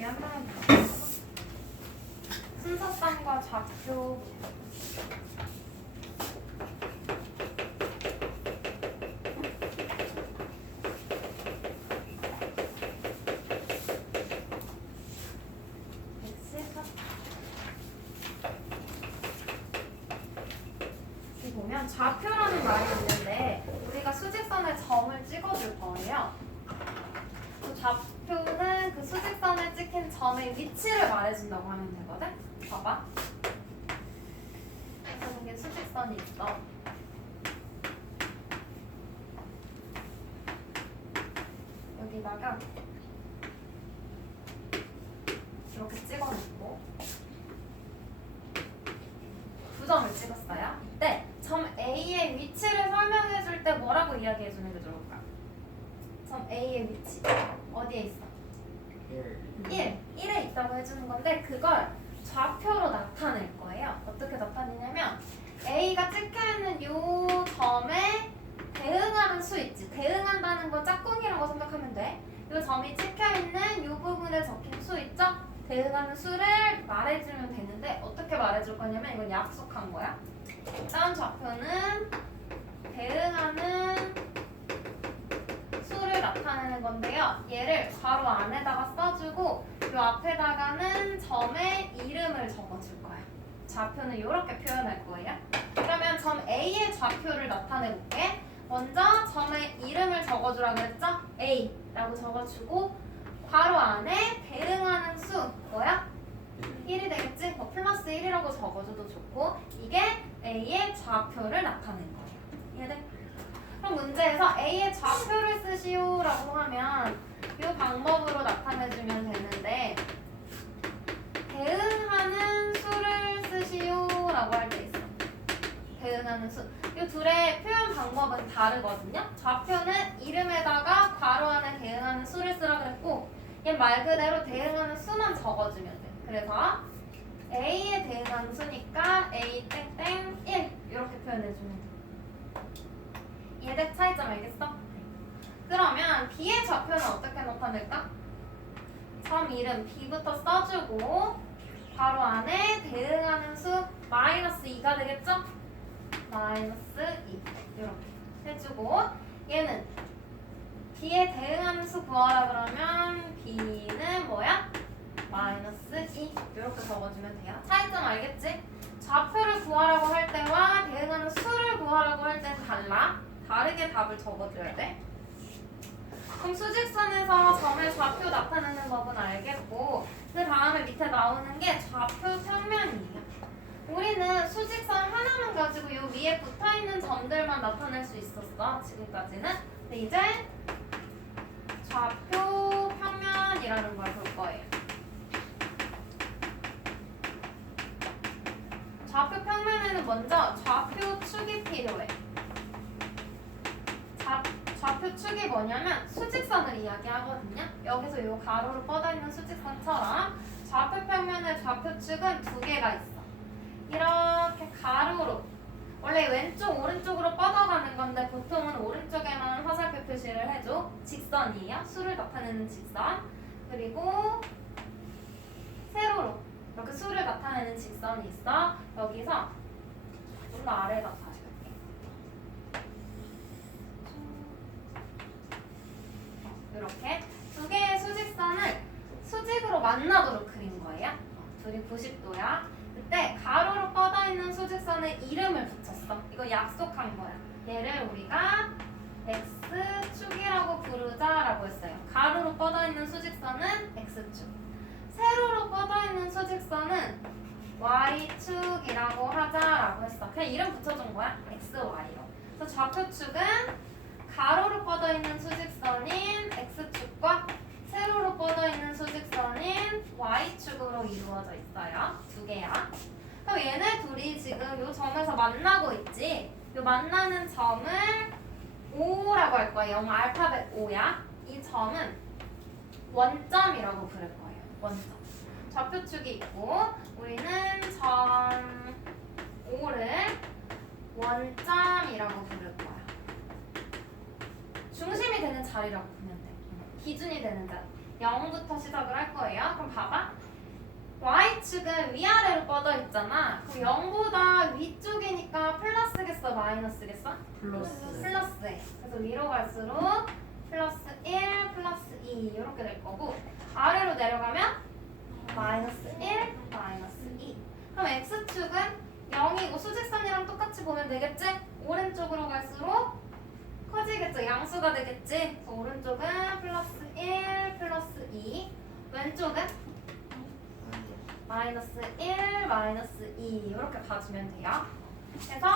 뒤에 한 번만 볼게요. 순서쌍과 좌표. 여기 보면 좌표라는 말이 있는데 우리가 수직선에 점을 찍어줄 거예요. 그 좌표는 그 수직선에 찍힌 점의 위치를 말해준다고 하면 되거든? 봐봐. 그래서 이게 수직선이 있어. 여기다가 이렇게 찍어놓고 두 점을 찍었어요. 이때 점 A의 위치를 설명해줄 때 뭐라고 이야기해주는 게 좋을까? 점 A의 위치 어디에 있어? 1에 있다고 해주는 건데 그걸 좌표로 나타낼 거예요. 어떻게 나타내냐면 A가 찍혀있는 요 점에 대응하는 수 있지. 대응한다는 건 짝꿍이라고 생각하면 돼. 이 점이 찍혀있는 요 부분에 적힌 수 있죠? 대응하는 수를 말해주면 되는데 어떻게 말해줄 거냐면 이건 약속한 거야. 다음 좌표는 대응하는 수를 나타내는 건데요. 얘를 괄호 안에다가 써주고 이 앞에다가는 점의 이름을 적어줄 거예요. 좌표는 이렇게 표현할 거예요. 그러면 점 A의 좌표를 나타내 볼게. 먼저 점의 이름을 적어주라 그랬죠? A라고 적어주고 괄호 안에 대응하는 수 뭐야? 1이 되겠지? 뭐 플러스 1이라고 적어줘도 좋고 이게 A의 좌표를 나타낸 거예요. 이해돼? 그럼 문제에서 A의 좌표를 쓰시오라고 하면 이 방법으로 나타내주면 되는데 대응하는 수를 쓰시오라고 할 때 있어. 대응하는 수. 이 둘의 표현 방법은 다르거든요. 좌표는 이름에다가 괄호 안에 대응하는 수를 쓰라 그랬고 얘 말 그대로 대응하는 수만 적어주면 돼. 그래서 A에 대응하는 수니까 A 땡땡 1 이렇게 표현해주면 돼. 얘들 차이점 알겠어? 그러면 B의 좌표는 어떻게 나타낼까? 점 이름 B부터 써주고 바로 안에 대응하는 수 마이너스 2가 되겠죠? 마이너스 2 이렇게 해주고 얘는 B에 대응하는 수 구하라 그러면 B는 뭐야? 마이너스 2 이렇게 적어주면 돼요. 차이점 알겠지? 좌표를 구하라고 할 때와 대응하는 수를 구하라고 할 때는 달라. 다르게 답을 적어줘야 돼. 그럼 수직선에서 점의 좌표 나타내는 법은 알겠고 그 다음에 밑에 나오는 게 좌표 평면이에요. 우리는 수직선 하나만 가지고 요 위에 붙어있는 점들만 나타낼 수 있었어. 지금까지는. 근데 이제 좌표 평면이라는 걸 볼 거예요. 좌표 평면에는 먼저 좌표 축이 필요해. 좌표 축이 뭐냐면 수직선을 이야기하거든요. 여기서 요 가로로 뻗어있는 수직선처럼 좌표 평면의 좌표 축은 두 개가 있어. 이렇게 가로로 원래 왼쪽 오른쪽으로 뻗어가는 건데 보통은 오른쪽에만 화살표 표시를 해줘. 직선이에요. 수를 나타내는 직선. 그리고 세로로 이렇게 수를 나타내는 직선이 있어. 여기서 좀 더 아래가 다시 갈게. 이렇게 두 개의 수직선을 수직으로 만나도록 그린 거예요. 둘이 90도야. 그때 가로로 뻗어있는 수직선에 이름을 붙였어. 이거 약속한 거야. 얘를 우리가 X축이라고 부르자라고 했어요. 가로로 뻗어있는 수직선은 X축. 세로로 뻗어있는 수직선은 Y축이라고 하자라고 했어. 그냥 이름 붙여준 거야. X, Y로. 그래서 좌표축은 가로로 뻗어있는 수직선인 X축과 세로로 뻗어있는 수직선인 Y축으로 이루어져 있어요. 두 개야. 그럼 얘네 둘이 지금 이 점에서 만나고 있지. 이 만나는 점을 O라고 할 거예요. 영어 알파벳 O야. 이 점은 원점이라고 부를 거예요. 원점. 좌표축이 있고 우리는 점 O를 원점이라고 부를 거야. 중심이 되는 자리라고 보면 돼. 기준이 되는 자리. 0부터 시작을 할 거예요. 그럼 봐봐. y축은 위아래로 뻗어 있잖아. 그럼 0보다 위쪽이니까 플러스겠어, 마이너스겠어? 플러스. 플러스에. 그래서 위로 갈수록 플러스 1, 플러스 2 이렇게 될 거고, 아래로 내려가면 마이너스 1, 마이너스 2. 그럼 x축은 0이고 수직선이랑 똑같이 보면 되겠지? 오른쪽으로 갈수록 커지겠죠? 양수가 되겠지? 그래서 오른쪽은 플러스 1, 플러스 2. 왼쪽은 마이너스 1, 마이너스 2 이렇게 봐주면 돼요. 그래서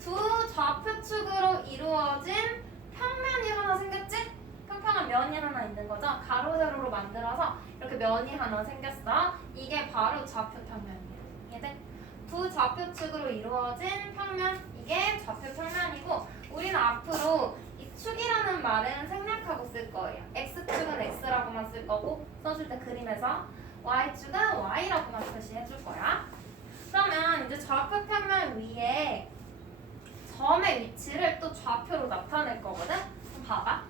두 좌표축으로 이루어진 평면이 하나 생겼지? 평평한 면이 하나 있는 거죠? 가로 세로로 만들어서 이렇게 면이 하나 생겼어. 이게 바로 좌표 평면이야. 이해돼? 두 좌표축으로 이루어진 평면, 이게 좌표 평면이고, 우리는 앞으로 이 축이라는 말은 생략하고 쓸 거예요. x축은 x라고만 쓸 거고, 써줄 때 그림에서 y축은 y라고만 표시해 줄 거야. 그러면 이제 좌표 평면 위에 점의 위치를 또 좌표로 나타낼 거거든? 그럼 봐봐.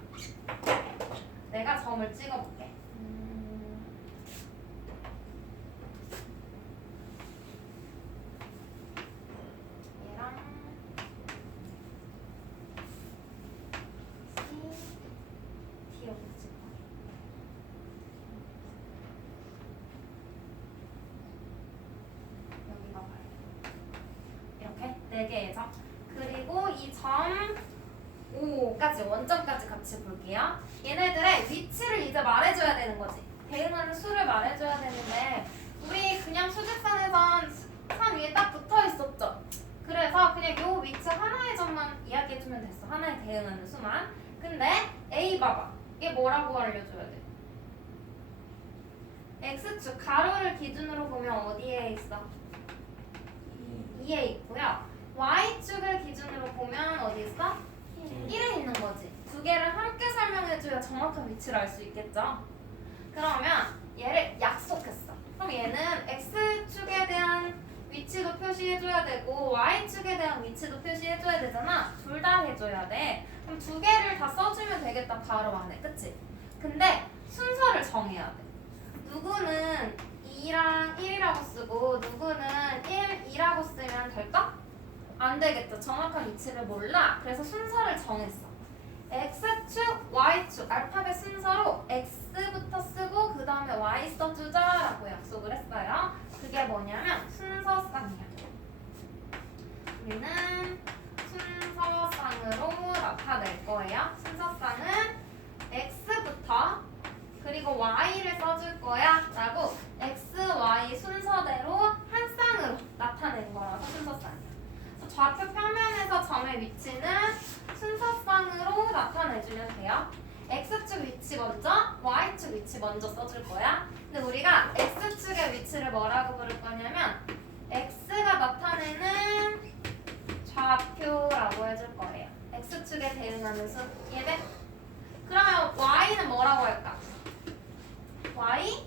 내가 점을 찍어볼게. 얘랑 C, D로 찍어. 여기가 봐요. 이렇게 4개의 점. 그리고 이 점 5까지 원점까지 같이 볼게요. 얘네들의 위치를 이제 말해줘야 되는 거지. 대응하는 수를 말해줘야 되는데 우리 그냥 수직선에선 선 위에 딱 붙어 있었죠. 그래서 그냥 요 위치 하나의 점만 이야기해주면 됐어. 하나에 대응하는 수만. 근데 A 봐봐. 이게 뭐라고 알려줘야 돼? X축 가로를 기준으로 보면 어디에 있어? 2에 있고요. Y축을 기준으로 보면 어디 있어? 1에 있는 거지. 두 개를 함께 설명해줘야 정확한 위치를 알 수 있겠죠. 그러면 얘를 약속했어. 그럼 얘는 X축에 대한 위치도 표시해줘야 되고 Y축에 대한 위치도 표시해줘야 되잖아. 둘 다 해줘야 돼. 그럼 두 개를 다 써주면 되겠다, 바로 안에. 그치? 근데 순서를 정해야 돼. 누구는 2랑 1이라고 쓰고 누구는 1, 2라고 쓰면 될까? 안 되겠죠. 정확한 위치를 몰라. 그래서 순서를 정했어. X축, Y축, 알파벳 순서로 X부터 쓰고 그 다음에 Y 써주자라고 약속을 했어요. 그게 뭐냐면 순서쌍이야. 우리는 순서쌍으로 나타낼 거예요. 순서쌍은 X부터 그리고 Y를 써줄 거야 라고 X, Y 순서대로 한 쌍으로 나타낸 거라서 순서쌍이야. 좌표 평면에서 점의 위치는 순서쌍으로 나타내주면 돼요. X축 위치 먼저, Y축 위치 먼저 써줄 거야. 근데 우리가 X축의 위치를 뭐라고 부를 거냐면 X가 나타내는 좌표라고 해줄 거예요. X축에 대응하는 수. 이해돼? 그러면 Y는 뭐라고 할까? Y?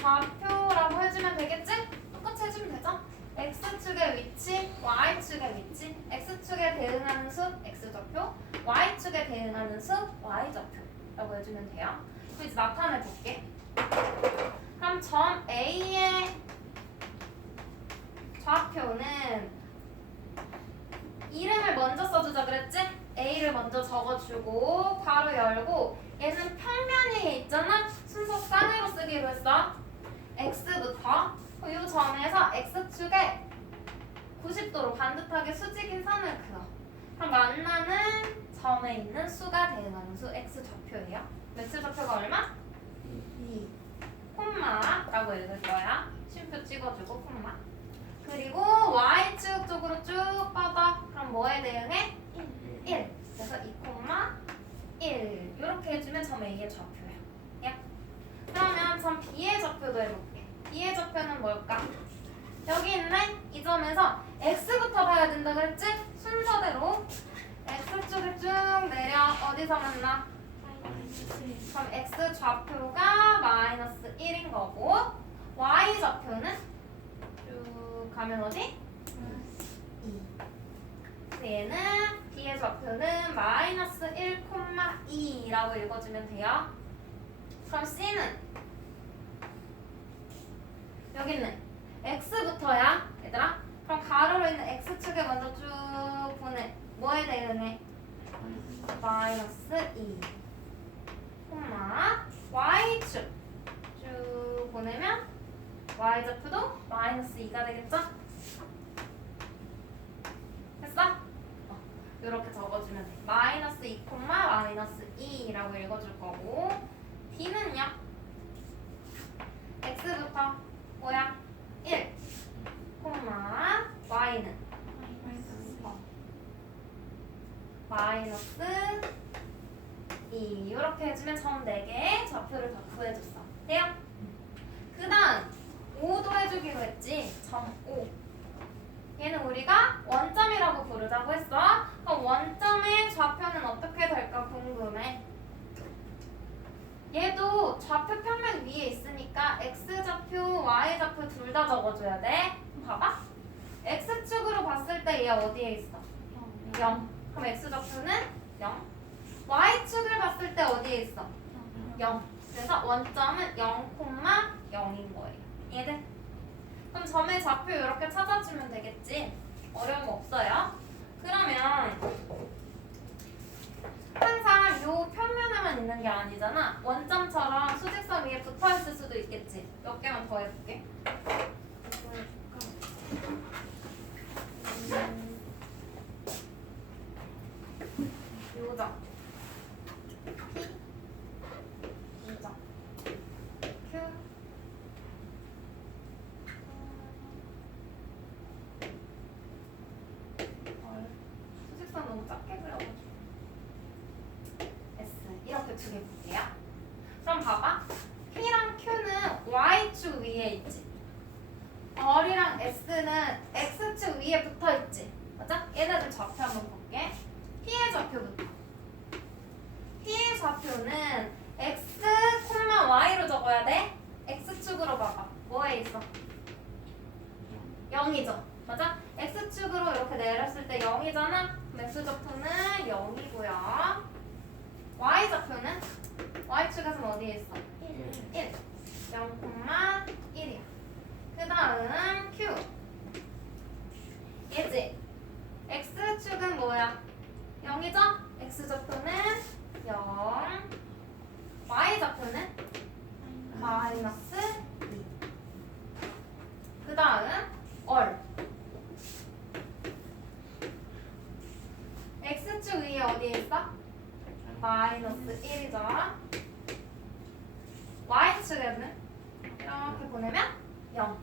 좌표라고 해주면 되겠지? 똑같이 해주면 되죠? X축의 위치, Y축의 위치. X축에 대응하는 수, X좌표. Y축에 대응하는 수, Y좌표라고 해주면 돼요. 그럼 이제 나타내 볼게. 그럼 점 A의 좌표는 이름을 먼저 써주자 그랬지? A를 먼저 적어주고 괄호 열고 얘는 평면에 있잖아? 순서쌍으로 쓰기로 했어. X부터 이 점에서 X축에 90도로 반듯하게 수직인 선을 그어. 그럼 만나는 점에 있는 수가 대응하는 수 X좌표예요. 며칠 좌표가 얼마? 2. 콤마라고 읽을 거야. 쉼표 찍어주고 콤마. 그리고 Y축 쪽으로 쭉 뻗어. 그럼 뭐에 대응해? 1. 그래서 2,1 이렇게 해주면 점 A의 좌표야. 야? 그러면 점 B의 좌표도 해볼게. B의 좌표는 뭘까? 여기 있네? 이 점에서 X부터 봐야 된다 그랬지? 순서대로 X쪽을 쭉 내려. 어디서 만나? 그럼 X 좌표가 마이너스 1인 거고 Y 좌표는 쭉 가면 어디? 2. 그래서 얘는 B의 좌표는 마이너스 1,2라고 읽어주면 돼요. 그럼 C는 여기 있는 X부터야 얘들아. 그럼 가로로 있는 X축에 먼저 쭉 보내. 뭐에 대응해? 마이너스 2 콤마 Y축 쭉 보내면 Y좌표도 마이너스 2가 되겠죠? 됐어? 이렇게 적어주면 돼. 마이너스 2 콤마 마이너스 2라고 읽어줄 거고 D는요? X부터 뭐야? 1 콤마 Y는 마이너스 2 이렇게 해주면 점 4개의 좌표를 다 구해줬어. 돼요? 그 다음 5도 해주기로 했지. 점 5 얘는 우리가 원점이라고 부르자고 했어. 그럼 원점의 좌표는 어떻게 될까 궁금해. 얘도 좌표 평면 위에 있으니까 X좌표, Y좌표 둘 다 적어줘야 돼. 봐봐. X축으로 봤을 때 얘 어디에 있어? 0. 그럼 X좌표는 0. Y축을 봤을 때 어디에 있어? 0. 그래서 원점은 0,0인 거예요. 얘들. 그럼 점의 좌표 이렇게 찾아주면 되겠지? 어려운 거 없어요. 그러면 항상 요 편면에만 있는 게 아니잖아. 원점처럼 수직선 위에 붙어있을 수도 있겠지. 몇 개만 더 해볼게. 요점 P 요점 Q 수직선 너무 작게 그려가지고 S 이렇게 두 개 볼게요. 그럼 봐봐. P랑 Q는 Y축 위에 있지. R이랑 S는 X축 위에 붙어있지. 맞아? 얘네들 좌표 한번 볼게. P의 좌표부터. P의 좌표는 X, Y로 적어야 돼. X축으로 봐봐. 뭐에 있어? 0이죠. 맞아? X축으로 이렇게 내렸을 때 0이잖아. 그럼 X좌표는 0이고요. Y좌표는? Y축에서는 어디에 있어? 1. 0,1이야. 그 다음 Q. 얘지? X축은 뭐야? 0이죠? X좌표는 0. Y좌표는? 마이너스 2. 그 다음 얼. X축 위에 어디에 있어? 마이너스 1이죠. Y축에는 이렇게 보내면 0.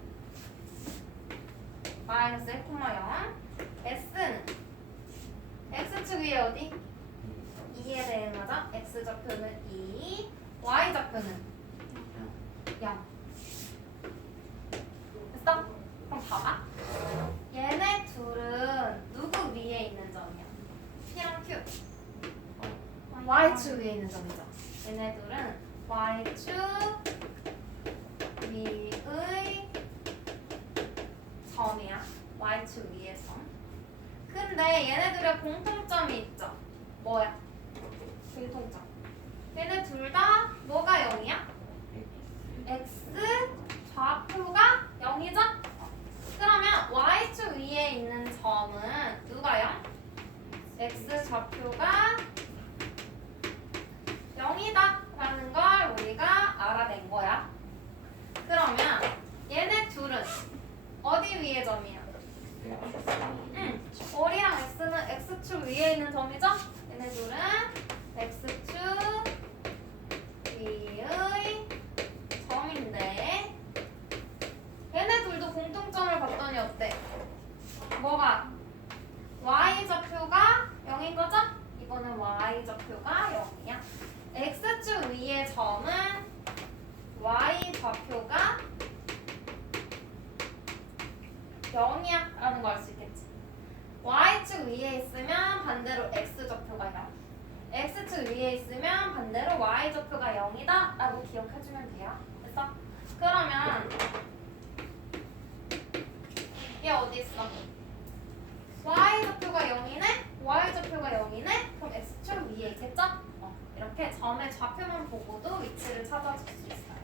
마이너스 1,0. S는 X축 위에 어디? 2에 대응하자. X좌표는 2. Y좌표는 0. 됐어? 그럼 봐봐. 얘네 둘은 누구 위에 있는 점이야? P랑 Q. Y축 위에 있는 점이죠. 얘네 둘은 Y축 위의 점이야. Y축 위의 점. 근데 얘네들의 공통점이 있죠. 뭐야? 공통점. 얘네 둘 다 뭐가 0이야? X 좌표가 0이죠? 그러면 Y축 위에 있는 점은 누가 0? X 좌표가 0이다 라는 걸 우리가 알아낸 거야. 그러면 얘네 둘은 어디 위의 점이야? R이랑 X는 X축 위에 있는 점이죠? 얘네 둘은 X축 위의 점인데 얘네 둘도 공통점을 봤더니 어때? 뭐가? Y좌표가 0인 거죠? 이거는 Y좌표가 0이야. X축 위의 점은 Y좌표가 0이야 라는 거 알 수 있겠지. Y축 위에 있으면 반대로 X좌표가 0. X축 위에 있으면 반대로 Y좌표가 0이다 라고 기억해주면 돼요. 됐어? 그러면 얘 어디 있어? Y좌표가 0이네? Y좌표가 0이네? 그럼 X축 위에 있겠죠? 이렇게 점의 좌표만 보고도 위치를 찾아줄 수 있어요.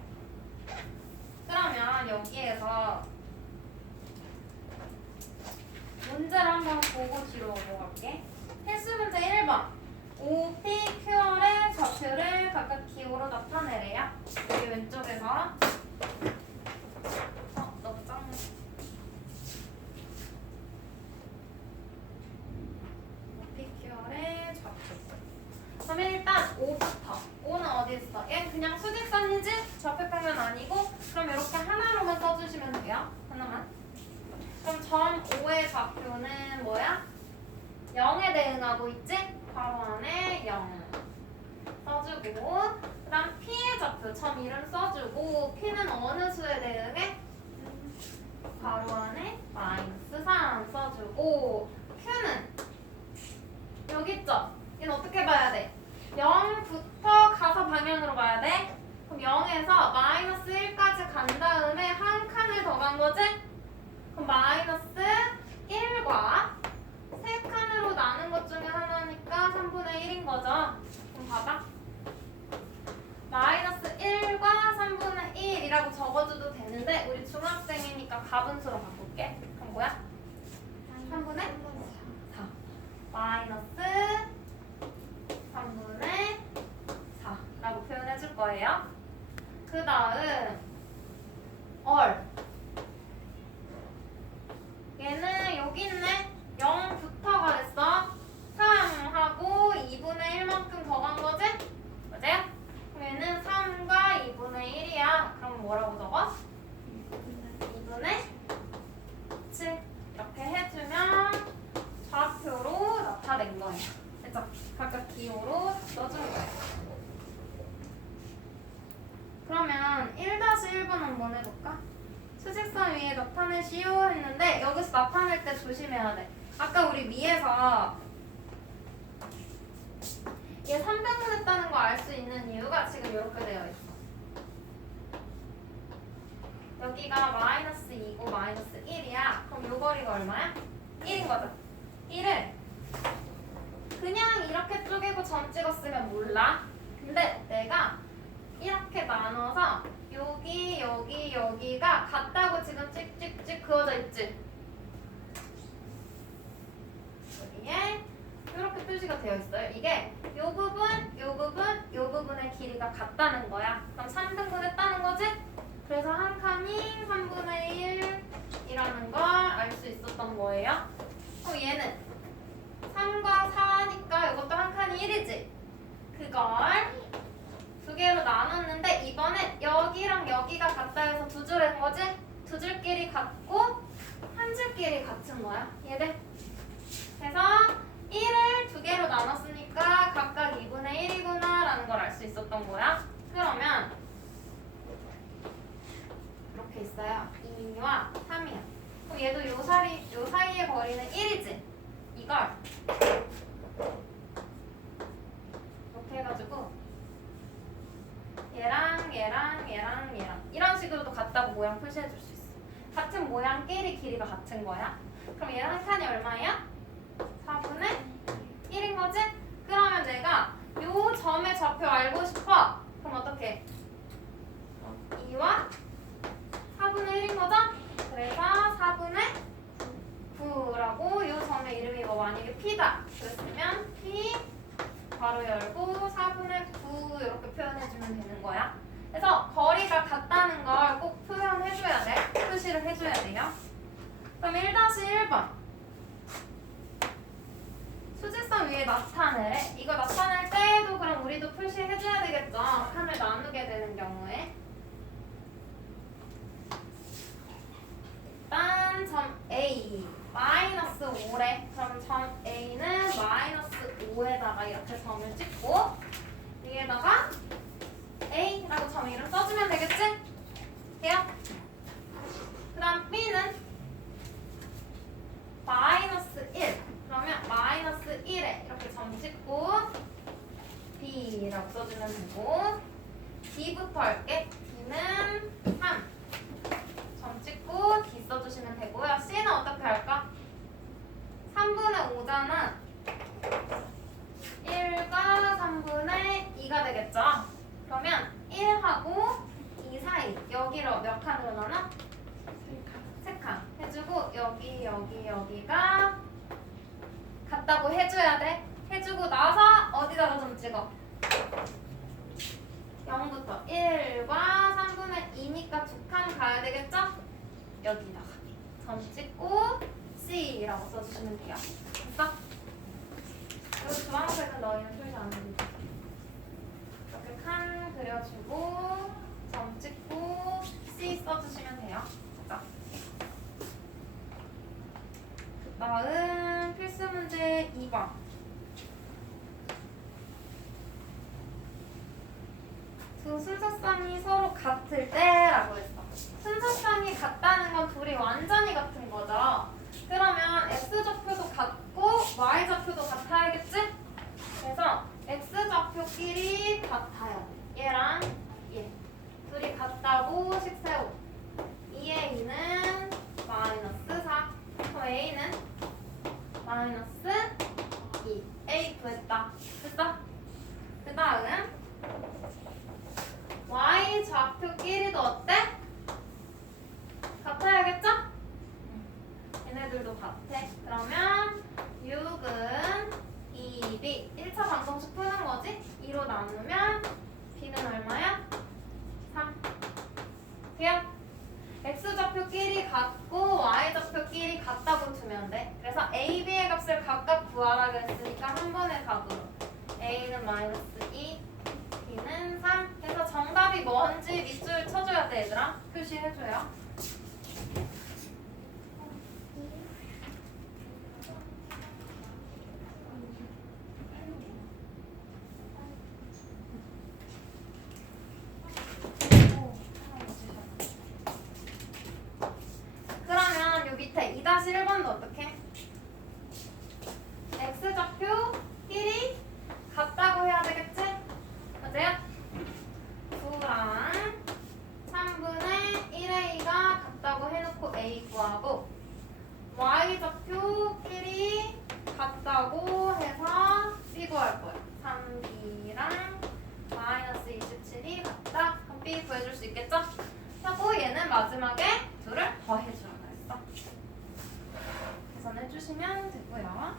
그러면 여기에서 문제를 한번 보고 뒤로 넘어갈게. 필수 문제 1번. OP, QR의 좌표를 각각 기호로 나타내래요. 여기 왼쪽에서 너무 작네. OP, QR의 좌표. 그럼 일단 5부터. 5는 어디 있어? 얘는 그냥 수직선이지? 좌표평면 아니고? 그럼 이렇게 하나로만 써주시면 돼요. 하나만. 그럼 점 5의 좌표는 뭐야? 0에 대응하고 있지? 바로 안에 0 써주고, 그 다음 P의 좌표 점 이름 써주고, P는 어느 수에 대응해? 바로 안에 마이너스 3 써주고, Q는 여기 있죠? 얘는 어떻게 봐야 돼? 0부터 가서 방향으로 가야 돼? 그럼 0에서 마이너스 1까지 간 다음에 한 칸을 더 간 거지? 그럼 마이너스 1과 세 칸으로 나눈 것 중에 하나니까 3분의 1인 거죠. 그럼 봐봐. 마이너스 1과 3분의 1이라고 적어줘도 되는데 우리 중학생이니까 가분수로 바꿀게. 그럼 뭐야? 3분의 4. 마이너스 3분의 4라고 표현해 줄 거예요. 그 다음 얼. 얘는 여기 있네. 0부터 가랬어. 3하고 2분의 1만큼 더 간 거지? 맞아요? 그럼 얘는 3과 2분의 1이야. 그럼 뭐라고 적어? 2분의 7. 이렇게 해주면 좌표로 나타낸 거예요. 그래서 각각 기호로 넣어주는 거예요. 그러면 1-1번 한번 해볼까? 수직선 위에 나타내시오 했는데 여기서 나타낼 때 조심해야 돼. 아까 우리 위에서 얘 3등분했다는 거 알 수 있는 이유가 지금 이렇게 되어 있어. 여기가 마이너스 2고 마이너스 1이야. 그럼 요 거리가 얼마야? 1인 거죠. 1을 그냥 이렇게 쪼개고 점 찍었으면 몰라. 근데 내가 이렇게 나눠서 여기 여기 여기가 같다고 지금 찍찍찍 그어져 있지? 여기에 이렇게 표시가 되어 있어요. 이게 요 부분, 요 부분, 요 부분의 길이가 같다는 거야. 그럼 3등분 했다는 거지? 그래서 한 칸이 3분의 1이라는 걸 알 수 있었던 거예요. 얘는 3과 4니까 이것도 한 칸이 1이지? 그걸 두 개로 나눴는데 이번에 여기랑 여기가 같다 해서 두 줄 한 거지? 두 줄끼리 같고 한 줄끼리 같은 거야. 이해돼? 그래서 1을 두 개로 나눴으니까 각각 2분의 1이구나 라는 걸 알 수 있었던 거야. 그러면 이렇게 있어요. 2와 3이야. 그럼 얘도 요 사이의 거리는 1이지? 이걸 이렇게 해가지고 얘랑 이런 식으로도 같다고 모양 표시해 줄 수 있어. 같은 모양끼리 길이가 같은 거야. 그럼 얘 한 칸이 얼마야? 4분의 1인 거지? 그러면 내가 요 점의 좌표 알고 싶어. 그럼 어떻게? 2와 4분의 1인 거죠? 그래서 4분의 9라고 요 점의 이름이 뭐 만약에 P다. 그랬으면 P 바로 열고 4분의 9 이렇게 표현해주면 되는 거야. 그래서 거리가 같다는 걸 꼭 표현해줘야 돼. 표시를 해줘야 돼요. 그럼 1-1번. 수직선 위에 나타내래. 이거 나타낼 때에도 그럼 우리도 표시해줘야 되겠죠. 칸을 나누게 되는 경우에. 일단 점 A 마이너스 5래. 그럼 점 A는 마이너스 5에다가 이렇게 점을 찍고 위에다가 A라고 점 이름 써주면 되겠지? 돼요? 그 다음 B는 마이너스 1. 그러면 마이너스 1에 이렇게 점 찍고 B라고 써주면 되고 D부터 할게. D는 3. 점 찍고 D 써주시면 되고요. C는 어떻게 할까? 3분의 5잖아. 1과 3분의 2가 되겠지? 되겠죠? 그러면 1하고 2 사이 여기로 몇 칸으로 나눠? 3칸 해주고 여기가 같다고 해줘야 돼. 해주고 나서 어디다가 점 찍어? 0부터 1과 3분의 2니까 2칸 가야 되겠죠? 여기다가 점 찍고 C라고 써주시면 돼요. 됐어? 그리고 주황색은 너희는 표시 안 해도 돼. 이렇게 칸 그려주고 점 찍고 C 써주시면 돼요. 됐죠? 그 다음 필수 문제 2번. 두 순서쌍이 서로 같을 때라고 했어. 순서쌍이 같다는 건 둘이 완전히 같은 거죠. 그러면 x좌표도 같고 y좌표도 같아야겠지? 그래서 x좌표끼리 같아요. 얘랑 얘. 둘이 같다고 식 세워. 2의 2는 마이너스 4. 그럼 a는 마이너스 2. a 구했다. 됐어? 그 다음 y 좌표끼리도 어때? 같아야겠죠? 얘네들도 같아. 그러면 6은 2b 1차 방정식 푸는 거지? 2로 나누면 b는 얼마야? 3. 돼요? x좌표끼리 같고 y좌표끼리 같다고 두면 돼. 그래서 a, b의 값을 각각 구하라 그랬으니까 한 번에 각으로 a는 마이너스 2 b는 3. 그래서 정답이 뭔지 밑줄 쳐줘야 돼 얘들아. 표시해줘요. 그러면 요 밑에 2-1번도 어떻게? x좌표끼리 같다고 해야 되겠지? 맞아요? 9랑 3분의 1a가 같다고 해놓고 a 구하고 y좌표끼리 같다고 해서 b 구할 거야. 3b랑 마이너스 27이 같다. 그럼 b 구해줄 수 있겠죠? 하고 얘는 마지막에 둘을 더해주라 그랬어. 계산해주시면 되고요.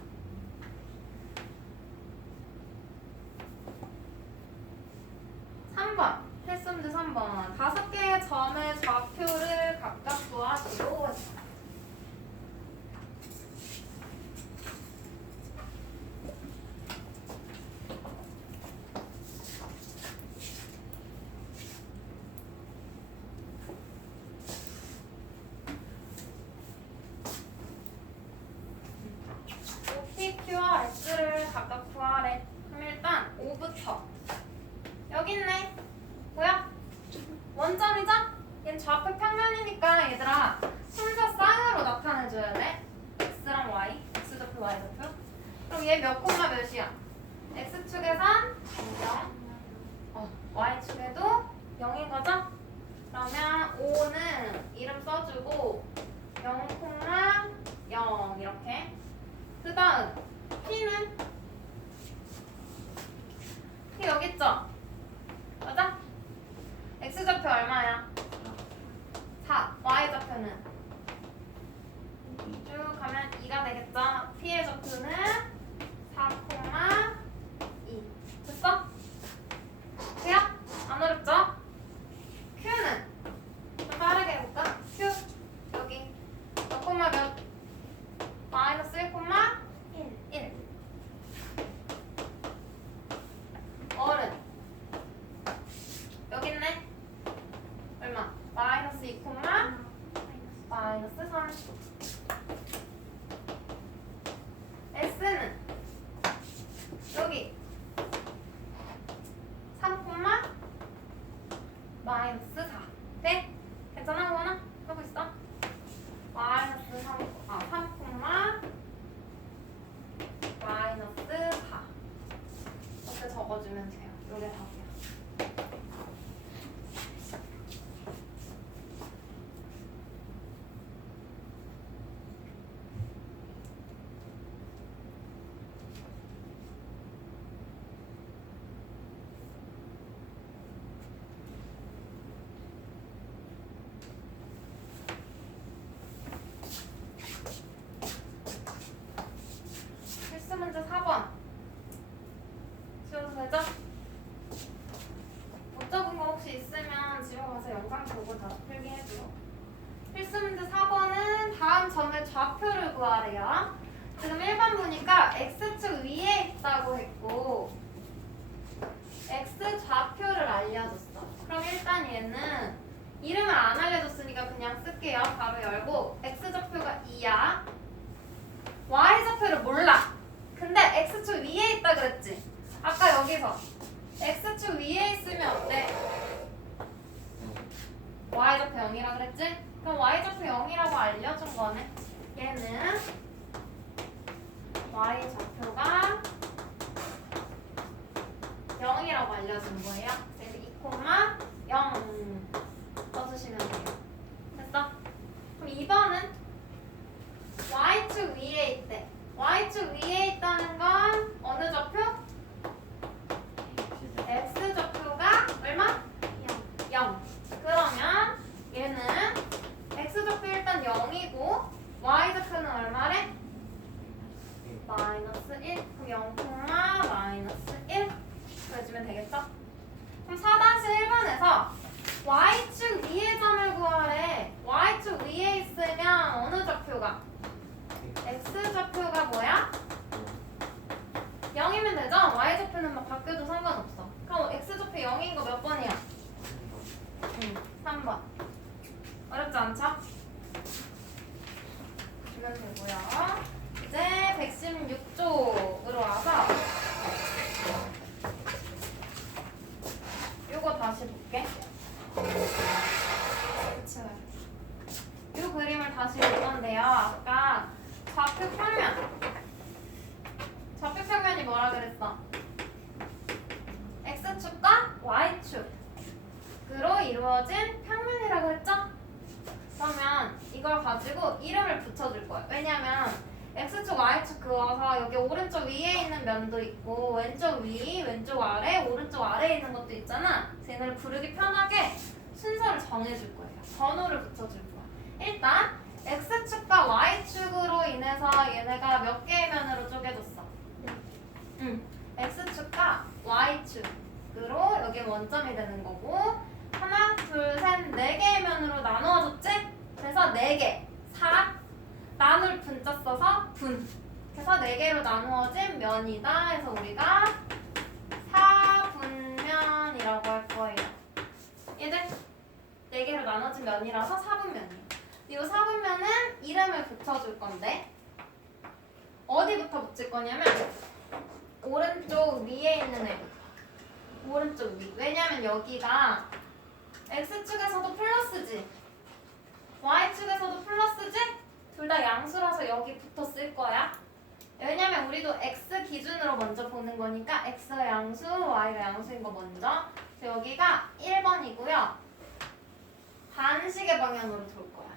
3번 필수 문제 3번 5개의 점의 좌표를 각각 구하시오 했어. PQ와 S를 각각 구하래. 그럼 일단 5부터 여기 있네. 뭐야? 원점이죠? 얘는 좌표 평면이니까 얘들아 순서 쌍으로 나타내줘야 돼. X랑 Y, X좌표, Y좌표. 그럼 얘 몇 콤마 몇이야? X축에선 0, Y축에도 0인 거죠? 그러면 5는 이름 써주고 0, 0 이렇게. 그 다음 P는 P 여기 있죠? 맞아? X좌표 얼마야? 4. Y좌표는 쭉 가면 2가 되겠죠? P의 좌표는 4,2. 됐어? 돼요? 안 어렵죠? Q는 좀 빠르게 해볼까? Q 여기 몇 콤마 몇? 마이너스 1, 1. 어른 여기 있네. 얼마? 마이너스 2, 마이너스 3. S는 여기 3, 마이너스 4. 네? 괜찮아 원아? 하고 있어? 마이너스 3, 3, 마이너스 4. 이렇게 적어주면 돼요. 요게 답이야. 점의 좌표를 구하래요. 지금 1번 보니까 x축 위에 있다고 했고 x 좌표를 알려줬어. 그럼 일단 얘는 이름을 안 알려줬으니까 그냥 쓸게요. 바로 열고 x 좌표가 2야. y 좌표를 몰라. 근데 x축 위에 있다 그랬지. 아까 여기서 x축 위에 있으면 어때? y좌표 0이라 그랬지? 그럼 y좌표 0이라고 알려준 거네. 얘는 y좌표가 0이라고 알려준 거예요. 그래서 2,0 써주시면 돼요. 됐어? 그럼 2번은 y축 위에 있대. y축 위에 있다는 건 어느 좌표? x좌표가 얼마? 0. 그러면 얘는 x좌표 일단 0이고 y좌표는 얼마래? 마이너스 1. 그럼 0, 마이너스 1 그래주면 되겠죠? 그럼 4-1번에서 y축 위의 점을 구하래. y축 위에 있으면 어느 좌표가? x좌표가 뭐야? 0이면 되죠? y좌표는 막 바뀌어도 상관없어. 그럼 x좌표 0인 거 몇 번이야? 3번. 어렵지 않죠? 주면 되고요. 이제 116쪽으로 와서 요거 다시 볼게. 그쵸? 요 그림을 다시 볼 건데요. 아까 좌표 평면이 뭐라 그랬어? x축과 y축으로 이루어진 평면이라고 했죠? 그러면 이걸 가지고 이름을 붙여줄 거예요. 왜냐면 x축, y축 그어서 여기 오른쪽 위에 있는 면도 있고 왼쪽 위, 왼쪽 아래, 오른쪽 아래에 있는 것도 있잖아. 얘네를 부르기 편하게 순서를 정해줄 거예요. 번호를 붙여줄 거야. 일단 x축과 y축으로 인해서 얘네가 몇 개의 면으로 쪼개졌어? x축과 y축으로 여기 원점이 되는 거고 하나, 둘, 셋, 네 개의 면으로 나누어졌지? 그래서 4개, 4 나눌 분자 써서 분. 그래서 4개로 나누어진 면이다 해서 우리가 4분면이라고 할 거예요. 얘들 4개로 나눠진 면이라서 4분면이에요. 이 4분면은 이름을 붙여줄 건데 어디부터 붙일 거냐면 오른쪽 위에 있는 애부터. 오른쪽 위. 왜냐면 여기가 x축에서도 플러스지 y축에서도 플러스지? 둘 다 양수라서 여기부터 쓸 거야. 왜냐면 우리도 x 기준으로 먼저 보는 거니까 x가 양수, y가 양수인 거 먼저. 그래서 여기가 1번이고요. 반식의 방향으로 돌 거야.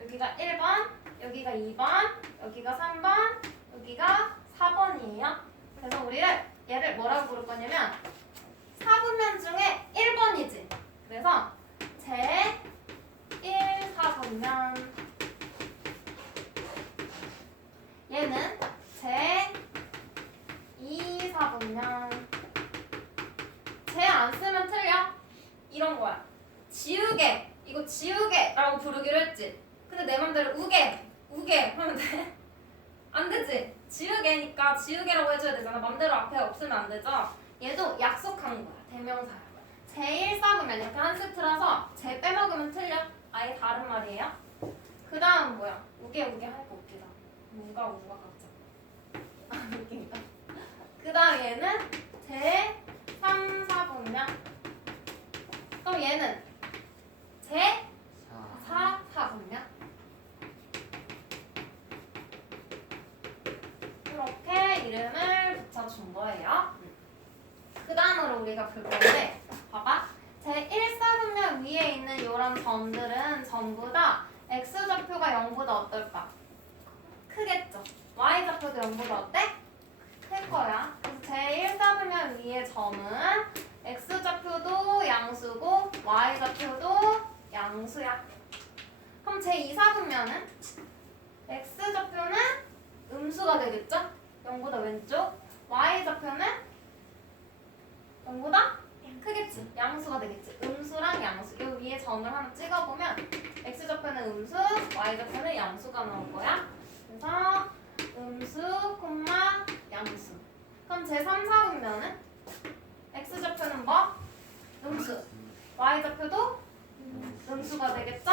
여기가 1번, 여기가 2번, 여기가 3번, 여기가 4번이에요. 그래서 우리를 얘를 뭐라고 부를 거냐면 4분면 중에 1번이지. 그래서 제 1, 4분면 얘는 제 2, 4분면 제 안 쓰면 틀려. 이런 거야. 지우개. 이거 지우개라고 부르기로 했지. 근데 내 맘대로 우개 하면 돼? 안 되지. 지우개니까 지우개라고 해줘야 되잖아. 맘대로 앞에 없으면 안 되죠. 얘도 약속한 거야. 대명사야. 제1, 4분면 이렇게 한 세트라서 제 빼먹으면 틀려. 아예 다른 말이에요. 그 다음 뭐야? 우개 하니까 웃기다. 우가 갑자기. 웃긴다. 그 다음 얘는 제 3, 4분면. 그럼 얘는 제 4, 4분면. 이렇게 이름을 붙여준 거예요. 그 다음으로 우리가 볼 건데 봐봐. 제 1, 4분면 위에 있는 이런 점들은 전부 다 x좌표가 0보다 어떨까? 크겠죠? y좌표도 0보다 어때? 클 거야. 그래서 제 1, 4분면 위의 점은 x좌표도 양수고 y좌표도 양수야. 그럼 제 2, 4분면은 x좌표는 음수가 되겠죠? 0보다 왼쪽. y좌표는 0보다 크겠지. 양수가 되겠지. 음수랑 양수. 이 위에 점을 하나 찍어보면 x좌표 x좌표는 음수, y좌표는 양수가 나올 거야. 그래서 음수, 양수. 그럼 제 3, 4분면은 x좌표는 뭐? 음수. y좌표도 음수가 되겠죠?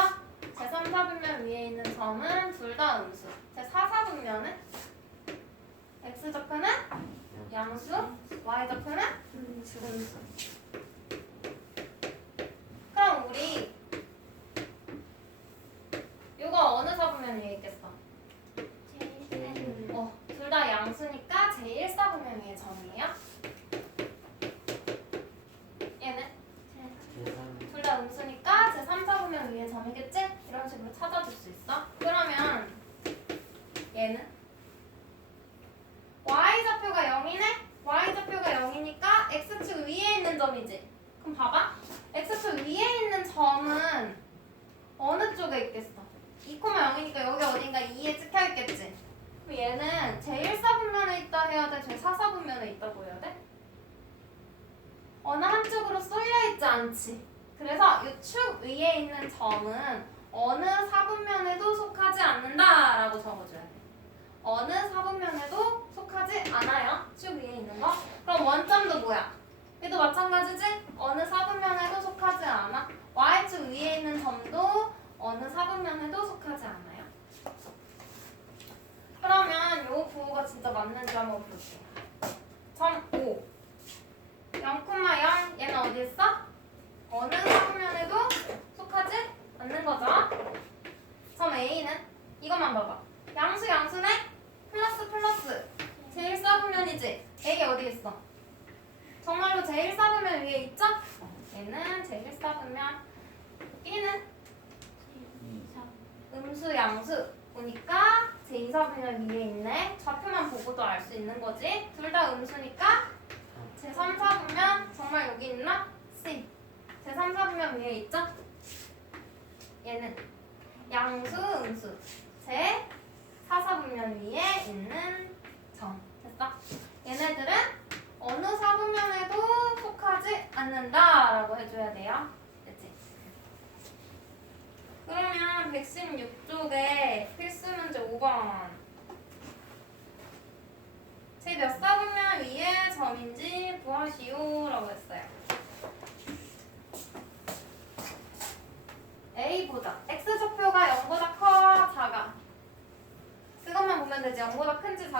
제 3, 4분면 위에 있는 점은 둘 다 음수. 제 4, 4분면은 x좌표는 양수, y좌표는 음수. 그럼 우리 이거 어느 4분면 위에 있겠어? 둘 다 양수니까 제 1사분면 위에 점이에요. 얘는? 둘 다 음수니까 제 3, 4분면 위에 점이겠지? 이런 식으로 찾아줄 수 있어. 그러면 얘는? y좌표가 0이네? y좌표가 0이니까 x축 위에 있는 점이지? 그럼 봐봐. x축 위에 있는 점은 어느 쪽에 있겠어? 2,0이니까 여기 어딘가 2에 찍혀있겠지? 그럼 얘는 제1사분면에 있다 해야 돼? 제4사분면에 있다고 해야 돼? 어느 한쪽으로 쏠려있지 않지? 그래서 이 축 위에 있는 점은 어느 사분면에도 속하지 않는다라고 적어줘야 돼. 어느 사분면에도 속하지 않아요. 축 위에 있는 거. 그럼 원점도 뭐야? 얘도 마찬가지지? 어느 사분면에도 속하지 않아. y축 위에 있는 점도 어느 사분면에도 속하지 않아요. 그러면 요 부호가 진짜 맞는지 한번 볼게요. 점 5. 0,0 얘는 어디 있어? 어느 사분면에도 속하지 않는 거죠. 점 A는 이것만 봐봐. 양수네? 플러스. 제1사분면이지? A 어디 있어? 정말로 제1사분면 위에 있죠? 얘는 제1사분면. B는 음수, 양수 보니까 제2사분면 위에 있네. 좌표만 보고도 알 수 있는 거지. 둘 다 음수니까 제3, 4분면 정말 여기 있나? C. 제3, 4분면 위에 있죠? 얘는 양수, 음수. 제4, 4분면 위에 있는 점. 됐어? 얘네들은 어느 사분면에도 속하지 않는다라고 해줘야 돼요. 됐지? 그러면 116쪽에 필수 문제 5번. 제 몇 사분면 위에 점인지 구하시오 라고 했어요. A 보자. X좌표가 0보다 커, 작아? 그것만 보면 되지. 0보다 큰지 작은지